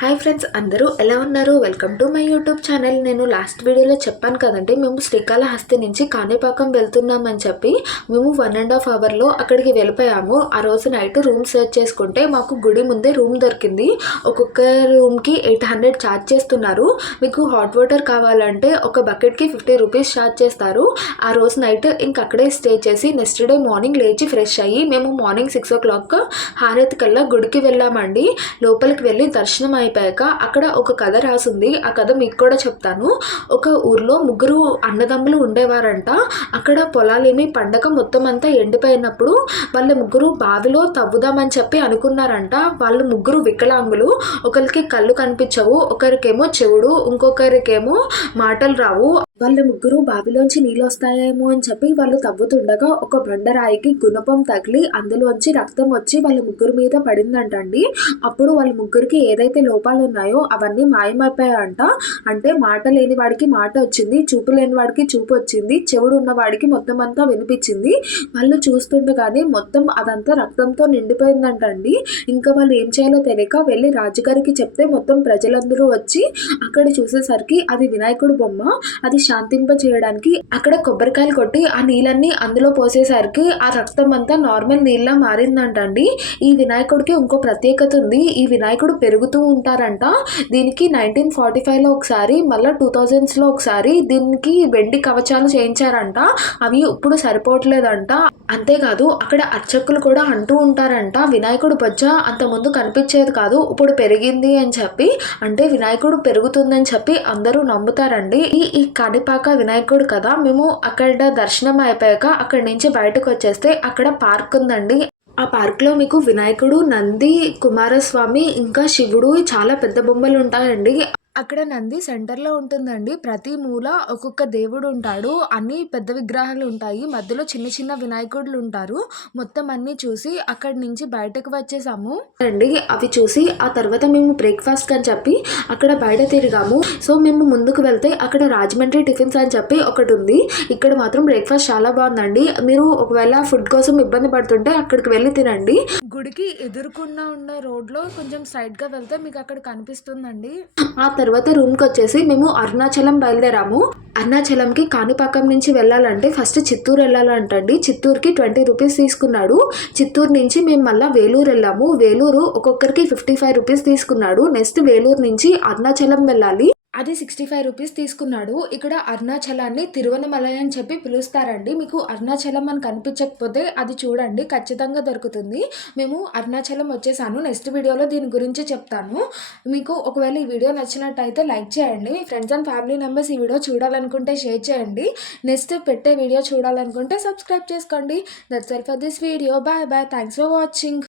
Hi friends, అందరూ ఎలా ఉన్నారు? Welcome to my YouTube channel. నేను లాస్ట్ వీడియోలో చెప్పాను కదండి, మేము శ్రీకాళహస్తి నుంచి కాణిపాకం వెళ్తున్నామని చెప్పి మేము 1.5 అవర్లో అక్కడికి వెళ్ళిపోయాము. ఆ రోజు నైట్ రూమ్ సెర్చ్ చేసుకుంటే మాకు గుడి ముందే రూమ్ దొరికింది. ఒక్కొక్క రూమ్కి 800 ఛార్జ్ చేస్తున్నారు. మీకు హాట్ వాటర్ కావాలంటే ఒక బకెట్కి 50 రూపీస్ ఛార్జ్ చేస్తారు. ఆ రోజు నైట్ ఇంక అక్కడే స్టే చేసి నెక్స్ట్ డే మార్నింగ్ లేచి ఫ్రెష్ అయ్యి మేము మార్నింగ్ 6 o'clock హారతి కల్లా గుడికి వెళ్ళామండి. లోపలికి వెళ్ళి దర్శనం అయిపోయాక అక్కడ ఒక కథ రాసింది. ఆ కథ మీకు కూడా చెప్తాను. ఒక ఊర్లో ముగ్గురు అన్నదమ్ములు ఉండేవారంట. అక్కడ పొలాలేమి పండగ మొత్తం అంతా ఎండిపోయినప్పుడు వాళ్ళ ముగ్గురు బావిలో తవ్వుదామని చెప్పి అనుకున్నారంట. వాళ్ళు ముగ్గురు వికలాంగులు. ఒకరికి కళ్ళు కనిపించవు, ఒకరికేమో చెవుడు, ఇంకొకరికేమో మాటలు రావు. వాళ్ళ ముగ్గురు బావిలోంచి నీళ్ళు వస్తాయేమో అని చెప్పి వాళ్ళు తవ్వుతుండగా ఒక బండరాయికి గుణపం తగిలి అందులోంచి రక్తం వచ్చి వాళ్ళ ముగ్గురు మీద పడిందంటండి. అప్పుడు వాళ్ళ ముగ్గురికి ఏదైతే లోపాలు ఉన్నాయో అవన్నీ మాయమైపోయాయంట. అంటే మాట లేని వాడికి మాట వచ్చింది, చూపు లేని వాడికి చూపు వచ్చింది, చెవుడు ఉన్న వాడికి మొత్తం అంతా వినిపించింది. వాళ్ళు చూస్తుండగానే మొత్తం అదంతా రక్తంతో నిండిపోయిందంటండి. ఇంకా వాళ్ళు ఏం చేయాలో తెలియక వెళ్ళి రాజుగారికి చెప్తే మొత్తం ప్రజలందరూ వచ్చి అక్కడ చూసేసరికి అది వినాయకుడు బొమ్మ. అది శాంతింప చేయడానికి అక్కడ కొబ్బరికాయలు కొట్టి ఆ నీళ్ళన్నీ అందులో పోసేసరికి ఆ రక్తం అంతా నార్మల్ నీళ్ళ మారిందంటండి. ఈ వినాయకుడికి ఇంకో ప్రత్యేకత ఉంది. ఈ వినాయకుడు పెరుగుతూ ఉంటారంట. దీనికి 1945లో ఒకసారి, మళ్ళీ 2000లో ఒకసారి దీనికి వెండి కవచాలు చేయించారంట. అవి ఇప్పుడు సరిపోవట్లేదంట. అంతేకాదు అక్కడ అర్చకులు కూడా అంటూ ఉంటారంట, వినాయకుడు బొజ్జ అంత ముందు కనిపించేది కాదు, ఇప్పుడు పెరిగింది అని చెప్పి. అంటే వినాయకుడు పెరుగుతుందని చెప్పి అందరూ నమ్ముతారండి. ఈ కాణిపాక వినాయకుడు కదా. మేము అక్కడ దర్శనం అయిపోయాక అక్కడి నుంచి బయటకు వచ్చేస్తే అక్కడ పార్క్ ఉందండి. ఆ పార్క్లో మీకు వినాయకుడు, నంది, కుమారస్వామి, ఇంకా శివుడు చాలా పెద్ద బొమ్మలు ఉంటాయండి. అక్కడ నంది సెంటర్లో ఉంటుందండి. ప్రతి మూల ఒక్కొక్క దేవుడు ఉంటాడు. అన్ని పెద్ద విగ్రహాలు ఉంటాయి, మధ్యలో చిన్న చిన్న వినాయకుడులు ఉంటారు. మొత్తం అన్ని చూసి అక్కడి నుంచి బయటకు వచ్చేసాము అండి. అవి చూసి ఆ తర్వాత మేము బ్రేక్ఫాస్ట్ అని చెప్పి అక్కడ బయట తిరిగాము. సో మేము ముందుకు వెళ్తే అక్కడ రాజమండ్రి టిఫిన్స్ అని చెప్పి ఒకటి ఉంది. ఇక్కడ మాత్రం బ్రేక్ఫాస్ట్ చాలా బాగుందండి. మీరు ఒకవేళ ఫుడ్ కోసం ఇబ్బంది పడుతుంటే అక్కడికి వెళ్ళి తినండి. గుడికి ఎదురుకుండా ఉన్న రోడ్లో కొంచెం సైడ్గా వెళ్తే మీకు అక్కడ కనిపిస్తుందండి. ఆ తర్వాత రూమ్కి వచ్చేసి మేము అరుణాచలం బయలుదేరాము. అరుణాచలంకి కాణిపాకం నుంచి వెళ్ళాలంటే ఫస్ట్ చిత్తూరు వెళ్ళాలంటండి. చిత్తూరుకి 20 రూపీస్ తీసుకున్నాడు. చిత్తూరు నుంచి మేము మళ్ళీ వేలూరు వెళ్ళాము. వేలూరు ఒక్కొక్కరికి 55 రూపీస్ తీసుకున్నాడు. నెక్స్ట్ వేలూరు నుంచి అరుణాచలం వెళ్ళాలి, అది 65 రూపీస్ తీసుకున్నాడు. ఇక్కడ అరుణాచలాన్ని తిరువనమలై అని చెప్పి పిలుస్తారండి. మీకు అరుణాచలం అని కనిపించకపోతే అది చూడండి, ఖచ్చితంగా దొరుకుతుంది. మేము అరుణాచలం వచ్చేసాను. నెక్స్ట్ వీడియోలో దీని గురించి చెప్తాను. మీకు ఒకవేళ ఈ వీడియో నచ్చినట్టయితే లైక్ చేయండి. మీ ఫ్రెండ్స్ అండ్ ఫ్యామిలీ మెంబర్స్ ఈ వీడియో చూడాలనుకుంటే షేర్ చేయండి. నెక్స్ట్ పెట్టే వీడియో చూడాలనుకుంటే సబ్స్క్రైబ్ చేసుకోండి. That's all for this video. Bye bye. Thanks for watching.